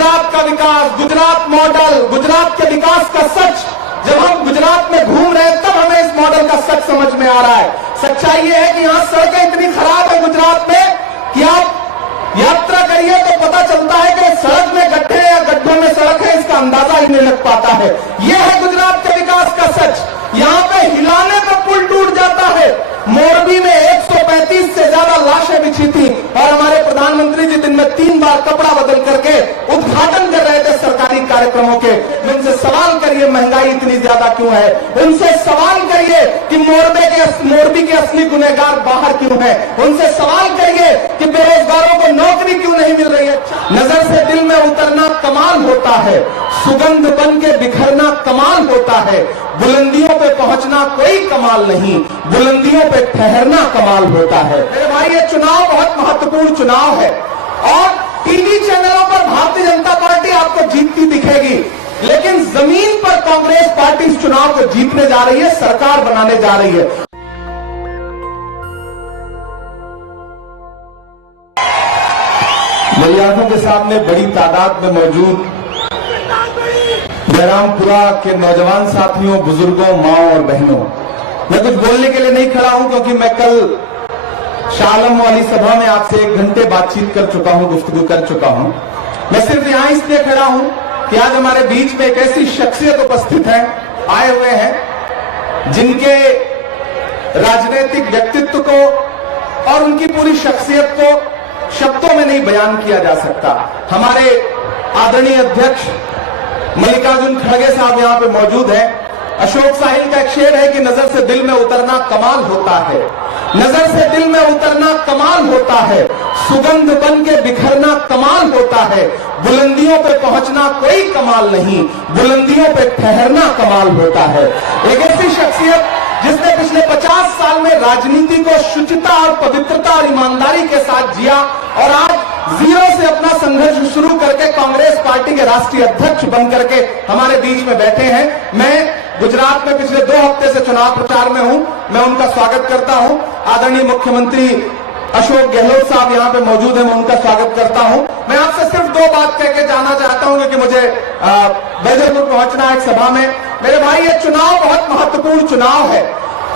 गुजरात का विकास, गुजरात मॉडल, गुजरात के विकास का सच जब हम गुजरात में घूम रहे हैं तब हमें इस मॉडल का सच समझ में आ रहा है। सच्चाई ये है कि यहाँ सड़कें इतनी खराब है गुजरात में कि आप यात्रा करिए तो पता चलता है कि सड़क में गड्ढे या गड्ढों में सड़क है, इसका अंदाजा ही नहीं लग पाता है। यह है गुजरात के विकास का सच। यहाँ पे हिलाने पर पुल टूट जाता है। मोरबी में 135 से ज्यादा लाशें बिछी थी और हमारे प्रधानमंत्री जी दिन में 3 बार कपड़ा बदल करके उद्घाटन कर रहे थे सरकारी कार्यक्रमों के। उनसे सवाल करिए महंगाई इतनी ज्यादा क्यों है, उनसे सवाल करिए कि मोरबी के असली गुनहगार बाहर क्यों है, उनसे सवाल करिए कि बेरोजगारों को नौकरी क्यों नहीं मिल रही है। नजर से दिल में उतरना कमाल होता है, सुगंध बन के बिखरना कमाल होता है, बुलंदियों पे पहुंचना कोई कमाल नहीं, बुलंदियों पे ठहरना कमाल होता है। मेरे भाई ये चुनाव बहुत महत्वपूर्ण चुनाव है और टीवी चैनलों पर भारतीय जनता पार्टी आपको जीतती दिखेगी, लेकिन जमीन पर कांग्रेस पार्टी इस चुनाव को जीतने जा रही है, सरकार बनाने जा रही है। मेरी आंखों के सामने बड़ी तादाद में मौजूद बहरामपुरा के नौजवान साथियों, बुजुर्गों, माओ और बहनों, मैं कुछ बोलने के लिए नहीं खड़ा हूं क्योंकि मैं कल शालम वाली सभा में आपसे 1 घंटे बातचीत कर चुका हूं, गुफ्तगू कर चुका हूं। मैं सिर्फ यहां इसलिए खड़ा हूं कि आज हमारे बीच में एक ऐसी शख्सियत उपस्थित है, आए हुए हैं जिनके राजनीतिक व्यक्तित्व को और उनकी पूरी शख्सियत को शब्दों में नहीं बयान किया जा सकता। हमारे आदरणीय अध्यक्ष मल्लिकार्जुन खड़गे साहब यहां पे मौजूद हैं। अशोक साहिल का एक शेर है कि नजर से दिल में उतरना कमाल होता है, नजर से दिल में उतरना कमाल होता है, सुगंध बन के बिखरना कमाल होता है, बुलंदियों पे पहुंचना कोई कमाल नहीं, बुलंदियों पे ठहरना कमाल होता है। एक ऐसी शख्सियत जिसने पिछले 50 साल में राजनीति को शुचिता और पवित्रता और ईमानदारी के साथ जिया और आज जीरो से अपना संघर्ष शुरू करके कांग्रेस पार्टी के राष्ट्रीय अध्यक्ष बनकर के हमारे बीच में बैठे हैं। मैं गुजरात में पिछले 2 हफ्ते से चुनाव प्रचार में हूं, मैं उनका स्वागत करता हूं। आदरणीय मुख्यमंत्री अशोक गहलोत साहब यहां पे मौजूद हैं, मैं उनका स्वागत करता हूं। मैं आपसे सिर्फ 2 बात कह के जाना चाहता हूं क्योंकि मुझे बैजलपुर पहुंचना है एक सभा में। मेरे भाई ये चुनाव बहुत महत्वपूर्ण चुनाव है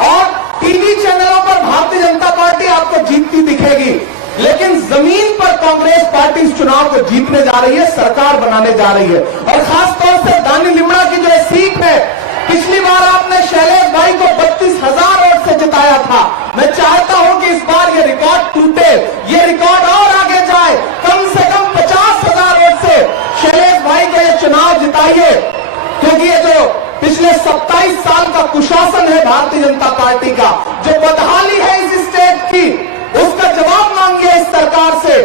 और टीवी चैनलों पर भारतीय जनता पार्टी आपको जीतती दिखेगी, लेकिन जमीन पर कांग्रेस पार्टी इस चुनाव को जीतने जा रही है, सरकार बनाने जा रही है। और खासतौर से दानी लिमड़ा की जो सीट है, पिछली बार आपने शैलेश भाई को 32,000 वोट से जिताया था। मैं चाहता हूं कि इस बार ये रिकॉर्ड टूटे, ये रिकॉर्ड और आगे जाए, कम से कम 50,000 वोट से शैलेश भाई को ये चुनाव जिताइए, क्योंकि ये जो पिछले 27 साल का कुशासन है भारतीय जनता पार्टी का, जो बदहाली है इस स्टेट की, उसका जवाब मांगिए इस सरकार से।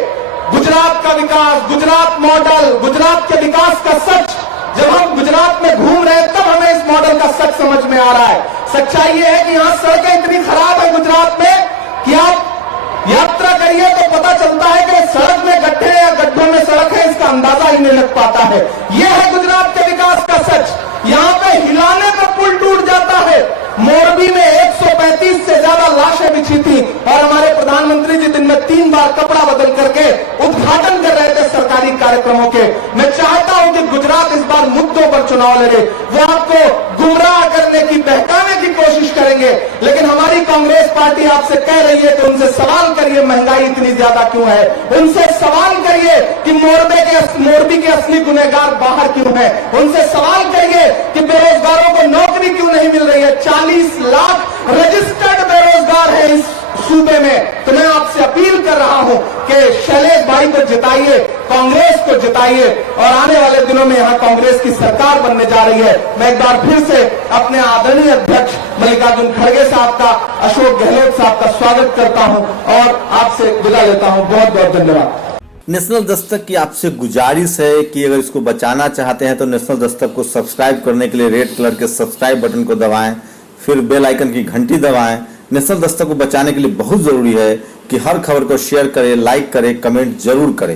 गुजरात का विकास, गुजरात मॉडल, गुजरात के विकास का सच जब हम गुजरात में घूम रहे हैं तब हमें इस मॉडल का सच समझ में आ रहा है। सच्चाई ये है कि यहाँ सड़कें इतनी खराब है गुजरात में कि आप यात्रा करिए तो पता चलता है कि सड़क में गड्ढे या गड्ढों में सड़क है, इसका अंदाजा ही नहीं लग पाता है। यह है गुजरात के विकास का सच। यहाँ पे हिलाने पर पुल टूट जाता है। मोरबी में 135 से ज्यादा लाशें बिछी थी और हमारे प्रधानमंत्री जी दिन में 3 बार कपड़ा बदल करके उद्घाटन कर रहे थे सरकारी कार्यक्रमों के। मैं चाहता हूं कि गुजरात इस बार मुद्दों पर चुनाव लड़े। वो आपको गुमराह करने की, बहकाने की कोशिश करेंगे, लेकिन हमारी कांग्रेस पार्टी आपसे कह रही है कि उनसे सवाल करिए महंगाई इतनी ज्यादा क्यों है, उनसे सवाल करिए कि मोरबी के असली गुनहगार बाहर क्यों है, उनसे सवाल करिए कि बेरोजगारों को नौकरी क्यों नहीं मिल रही है। 40 लाख रजिस्टर्ड बेरोजगार है इस सूबे में। तो मैं आपसे अपील कर रहा हूं कि शैलेश भाई को जिताइए, कांग्रेस को जिताइए और आने वाले दिनों में यहां कांग्रेस की सरकार बनने जा रही है। मैं एक बार फिर से अपने आदरणीय अध्यक्ष मल्लिकार्जुन खड़गे साहब का, अशोक गहलोत साहब का स्वागत करता हूं और आपसे विदा लेता हूं। बहुत बहुत धन्यवाद। नेशनल दस्तक की आपसे गुजारिश है कि अगर इसको बचाना चाहते हैं तो नेशनल दस्तक को सब्सक्राइब करने के लिए रेड कलर के सब्सक्राइब बटन को दबाएं, फिर बेल आइकन की घंटी दबाएं। नेशनल दस्तक को बचाने के लिए बहुत जरूरी है कि हर खबर को शेयर करें, लाइक करें, कमेंट जरूर करें।